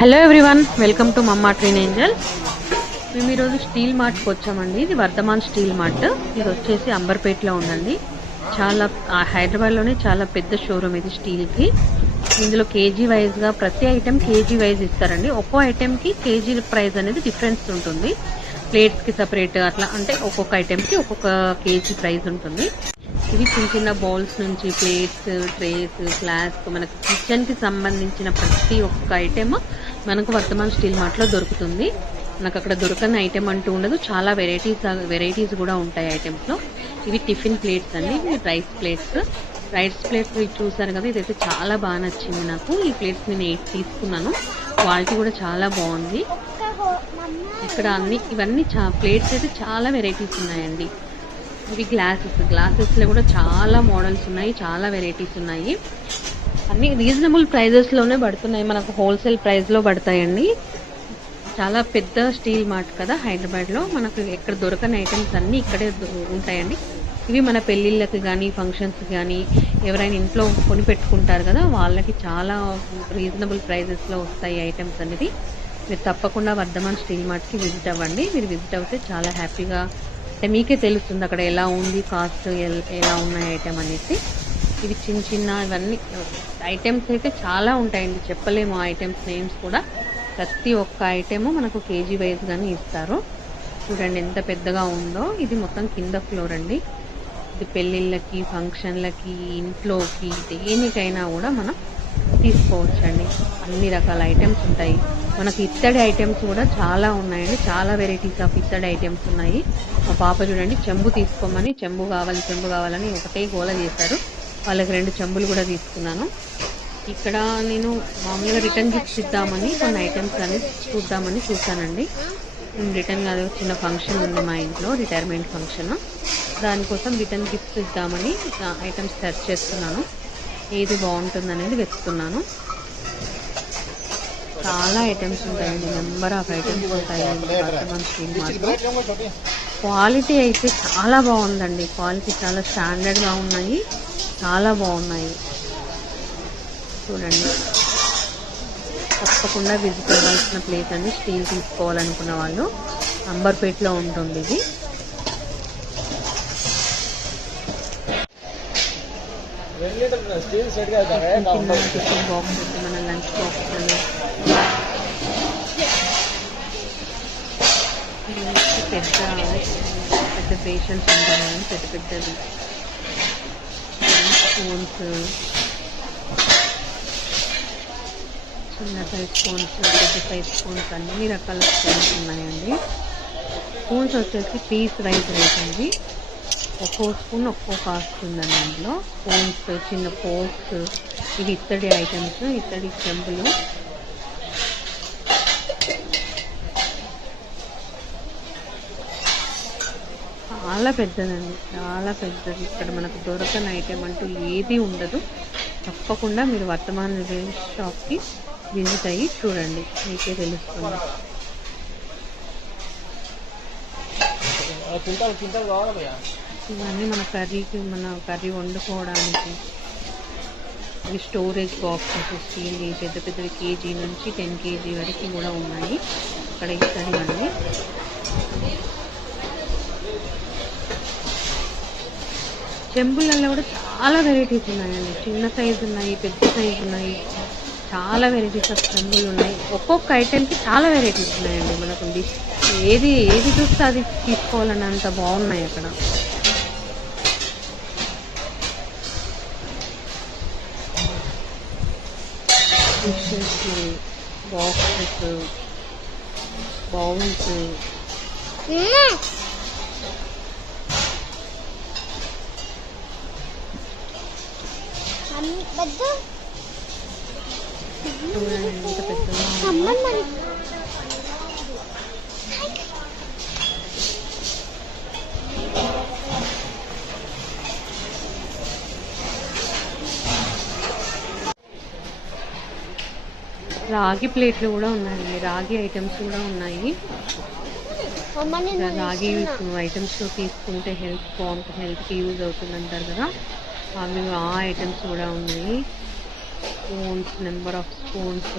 Hello everyone, welcome to మమ్మా train Angel. మేము ఈరోజు స్టీల్ మార్ట్కి వచ్చామండి. ఇది వర్ధమాన్ స్టీల్ మార్ట్. ఇది వచ్చేసి అంబర్పేటలో ఉందండి. చాలా హైదరాబాద్లోనే చాలా పెద్ద షోరూమ్ ఇది స్టీల్కి. ఇందులో కేజీ వైజ్గా ప్రతి ఐటెం కేజీ వైజ్ ఇస్తారండి. ఒక్కో ఐటెంకి కేజీ ప్రైస్ అనేది డిఫరెన్స్ ఉంటుంది. ప్లేట్స్కి సపరేట్ అట్లా, అంటే ఒక్కొక్క ఐటెంకి ఒక్కొక్క కేజీ ప్రైస్ ఉంటుంది. ఇవి చిన్న చిన్న బౌల్స్ నుంచి ప్లేట్స్, ట్రేస్, ఫ్లాస్క్, మనకు కిచెన్కి సంబంధించిన ప్రతి ఒక్క ఐటెం మనకు వర్ధమాన్ స్టీల్ మార్ట్లో దొరుకుతుంది. మనకు అక్కడ దొరకని ఐటెం అంటూ ఉండదు. చాలా వెరైటీస్ కూడా ఉంటాయి ఐటెంస్లో. ఇవి టిఫిన్ ప్లేట్స్ అండి. ఇవి రైస్ ప్లేట్స్ చూసారు కదా. ఇదైతే చాలా బాగా నచ్చింది నాకు. ఈ ప్లేట్స్ నేను 8 తీసుకున్నాను. క్వాలిటీ కూడా చాలా బాగుంది. ఇక్కడ ఇవన్నీ ప్లేట్స్ అయితే చాలా వెరైటీస్ ఉన్నాయండి. ఇవి గ్లాసెస్లో కూడా చాలా మోడల్స్ ఉన్నాయి, చాలా వెరైటీస్ ఉన్నాయి. అన్ని రీజనబుల్ ప్రైజెస్లోనే పడుతున్నాయి, మనకు హోల్సేల్ ప్రైస్లో పడతాయండి. చాలా పెద్ద స్టీల్ మార్ట్ కదా హైదరాబాద్లో. మనకు ఎక్కడ దొరకని ఐటమ్స్ అన్నీ ఇక్కడే ఉంటాయండి. ఇవి మన పెళ్ళిళ్ళకి కానీ, ఫంక్షన్స్కి కానీ, ఎవరైనా ఇంట్లో కొని పెట్టుకుంటారు కదా, వాళ్ళకి చాలా రీజనబుల్ ప్రైజెస్లో వస్తాయి ఐటమ్స్ అనేది. మీరు తప్పకుండా వర్ధమాన్ స్టీల్ మార్ట్కి విజిట్ అవ్వండి. మీరు విజిట్ అవుతే చాలా హ్యాపీగా, అంటే మీకే తెలుస్తుంది అక్కడ ఎలా ఉంది, కాస్ట్ ఎలా ఉన్నాయి ఐటెం అనేసి. ఇవి చిన్న ఇవన్నీ ఐటమ్స్ అయితే చాలా ఉంటాయండి, చెప్పలేము ఆ ఐటమ్స్ నేమ్స్ కూడా. ప్రతి ఒక్క ఐటెము మనకు కేజీ వైజ్గానే ఇస్తారు. చూడండి ఎంత పెద్దగా ఉందో. ఇది మొత్తం కింద ఫ్లోర్ అండి. ఇది పెళ్ళిళ్ళకి, ఫంక్షన్లకి, ఇంట్లోకి, దేనికైనా కూడా మనం తీసుకోవచ్చండి. అన్ని రకాల ఐటమ్స్ ఉంటాయి. మనకి ఇత్తడి ఐటమ్స్ కూడా చాలా ఉన్నాయండి. చాలా వెరైటీస్ ఆఫ్ ఇత్తడి ఐటమ్స్ ఉన్నాయి. మా పాప చూడండి, చెంబు తీసుకోమని, చెంబు కావాలని ఒకటే గోల చేశారు. వాళ్ళకి 2 చెంబులు కూడా తీసుకున్నాను. ఇక్కడ నేను మామూలుగా రిటర్న్ గిఫ్ట్స్ ఇద్దామని కొన్ని ఐటమ్స్ అనేది చూద్దామని చూసానండి. రిటర్న్ కాదు, చిన్న ఫంక్షన్ ఉంది మా ఇంట్లో, రిటైర్మెంట్ ఫంక్షన్. దానికోసం రిటర్న్ గిఫ్ట్స్ ఇద్దామని ఐటమ్స్ సెర్చ్ చేస్తున్నాను. ఏది బాగుంటుంది అనేది వెతుకుతున్నాను. చాలా ఐటమ్స్ ఉంటాయండి, నెంబర్ ఆఫ్ ఐటమ్స్ ఉంటాయండి వర్ధమాన్ స్టీల్ మార్ట్లో. క్వాలిటీ అయితే చాలా బాగుందండి. క్వాలిటీ చాలా స్టాండర్డ్గా ఉన్నాయి, చాలా బాగున్నాయి. చూడండి, తప్పకుండా విజిట్ అవ్వాల్సిన ప్లేస్ అండి. స్టీల్ తీసుకోవాలనుకున్న వాళ్ళు అంబర్పేటలో ఉంటుంది ఇది. టిఫిన్ బాక్సెస్, మన లంచ్ బాక్సెస్, పెద్ద పేషెంట్స్ ఉంటాయని పెద్దవి స్పూన్స్, చిన్న సైజ్ స్పూన్స్, పెద్ద సైజ్ స్పూన్స్, అన్ని రకాల స్పూన్స్ ఉన్నాయండి. స్పూన్స్ వచ్చేసి పీస్ వైజ్ రేట్ ఉంది. ఒక్కో స్పూన్ ఒక్కో కాస్ట్ ఉందండి. అందులో స్పూన్స్, చిన్న ఫోర్క్స్, ఇవి ఇత్తడి ఐటమ్స్, ఇత్తడి చెంబులు. చాలా పెద్దదండి, చాలా పెద్దది. ఇక్కడ మనకు దొరకని ఐటెం అంటూ ఏది ఉండదు. తప్పకుండా మీరు వర్ధమాన్ షాప్కి విజిట్ అయ్యి చూడండి, మీకే తెలుస్తుంది. ఇవన్నీ మన కర్రీ వండుకోవడానికి. ఇవి స్టోరేజ్ బాక్సెస్, స్టీల్ పెద్ద కేజీ నుంచి 10 kg వరకు కూడా ఉన్నాయి. అక్కడ ఇస్తారండి. చెంబులలో కూడా చాలా వెరైటీస్ ఉన్నాయండి. చిన్న సైజు ఉన్నాయి, పెద్ద సైజు ఉన్నాయి. చాలా వెరైటీస్ ఆఫ్ చెంబులు ఉన్నాయి. ఒక్కొక్క ఐటెంకి చాలా వెరైటీస్ ఉన్నాయండి. మనకు ఏది చూస్తే అది తీసుకోవాలని అంత బాగున్నాయి అక్కడ. డిషెస్, బాక్సెస్, బౌల్స్, ఎంత పెద్దగా. రాగి ప్లేట్లు కూడా ఉన్నాయండి. రాగి ఐటమ్స్ కూడా ఉన్నాయి. రాగి ఐటమ్స్ తీసుకుంటే హెల్త్ బాగుంటుంది, హెల్త్కి యూజ్ అవుతుంది అంటారు కదా. అవి ఆ ఐటమ్స్ కూడా ఉన్నాయి. స్పూన్స్, నెంబర్ ఆఫ్ స్పూన్స్,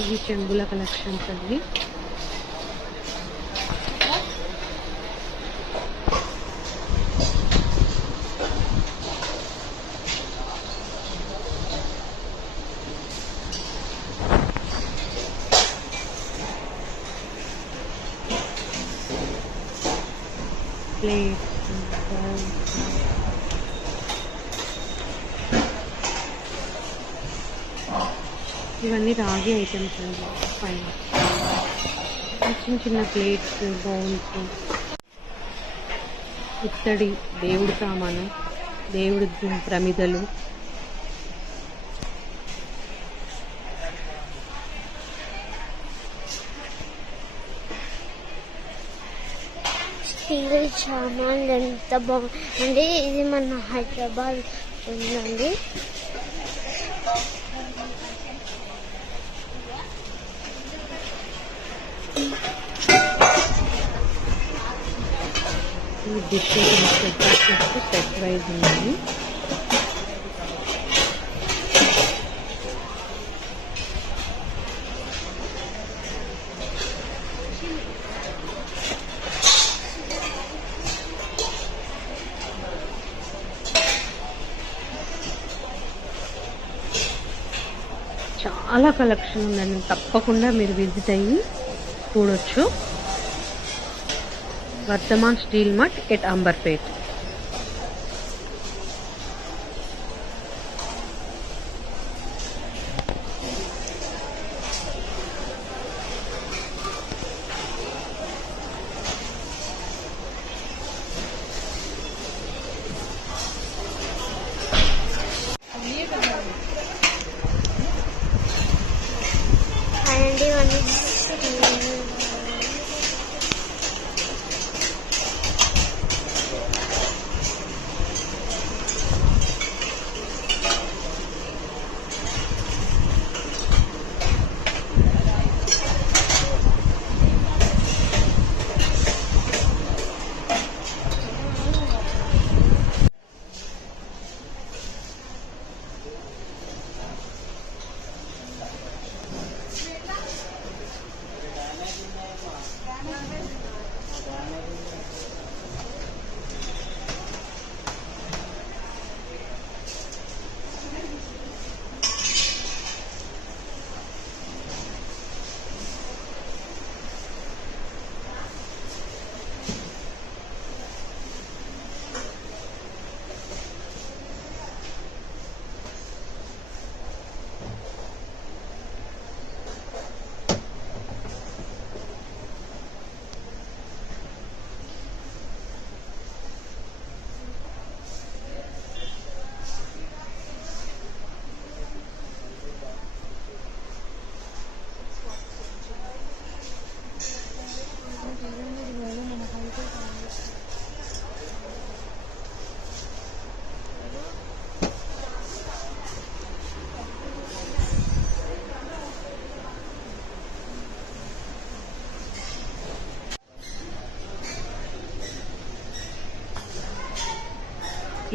ఇవి చెంబుల కలెక్షన్స్ అండి. ప్లేట్స్, ఇవన్నీ రాగి ఐటమ్స్ అండి. పైన చిన్న చిన్న ప్లేట్స్, బౌల్స్, ఇత్తడి దేవుడి సామాను, దేవుడి ప్రమిదలు, స్టీల్ సామాన్లు ఎంత బాగుంది. ఇది మన హైదరాబాద్ ఉందండి. ఈ డిషెస్ సెట్ వైజ్ ఉన్నాయి. చాలా కలెక్షన్ ఉందండి. తప్పకుండా మీరు విజిట్ అయ్యి చూడొచ్చు. Vardhaman steel mart at Amberpet. అండి ఇవన్నీ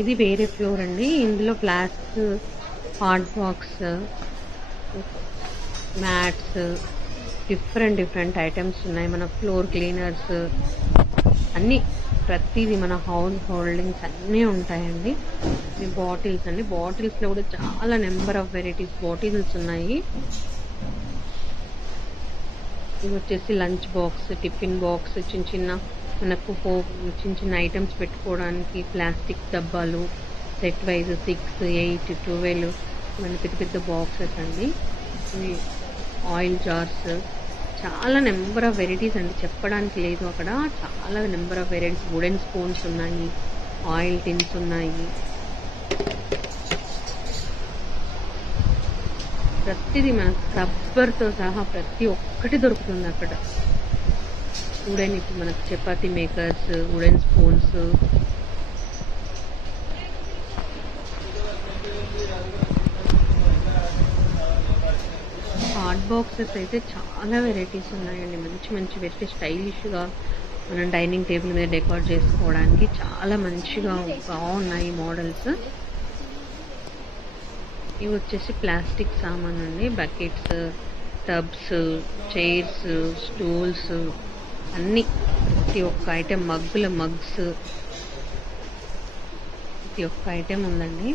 ఇది వేరే ఫ్లోర్ అండి. ఇందులో glass, hot box, mats, different items ఉన్నాయి. మన ఫ్లోర్ క్లీనర్స్ అన్నీ, ప్రతిదీ మన హౌస్ హోల్డింగ్స్ అన్నీ ఉంటాయండి. ఈ బాటిల్స్ అండి. బాటిల్స్లో కూడా చాలా నెంబర్ ఆఫ్ వెరైటీస్ బాటిల్స్ ఉన్నాయి. ఇవి వచ్చేసి లంచ్ బాక్స్, టిఫిన్ బాక్స్, చిన్న మనకు చిన్న ఐటమ్స్ పెట్టుకోవడానికి ప్లాస్టిక్ డబ్బాలు సెట్ వైజ్ 6, 8, 12 మన పెద్ద బాక్సెస్ అండి. ఇవి ఆయిల్ జార్స్, చాలా నెంబర్ ఆఫ్ వెరైటీస్ అండి, చెప్పడానికి లేదు. అక్కడ చాలా number of varieties. Wooden spoons ఉన్నాయి, ఆయిల్ టిన్స్ ఉన్నాయి. ప్రతిదీ మన స్క్రబ్బర్తో సహా ప్రతి ఒక్కటి దొరుకుతుంది అక్కడ. వుడెన్, ఇప్పుడు మనకు chapati makers, wooden spoons, boxes అయితే చాలా వెరైటీస్ ఉన్నాయండి. మంచి మంచి వెరైటీ స్టైలిష్గా మనం డైనింగ్ టేబుల్ మీద డెకరేట్ చేసుకోవడానికి చాలా మంచిగా బాగున్నాయి మోడల్స్. ఇవి వచ్చేసి ప్లాస్టిక్ సామాన్ అండి. బకెట్స్, టబ్స్, చైర్స్, స్టూల్స్ అన్నీ ప్రతి ఒక్క ఐటెం, మగ్స్ ప్రతి ఒక్క ఐటెం ఉందండి.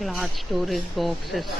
Cloth storage boxes,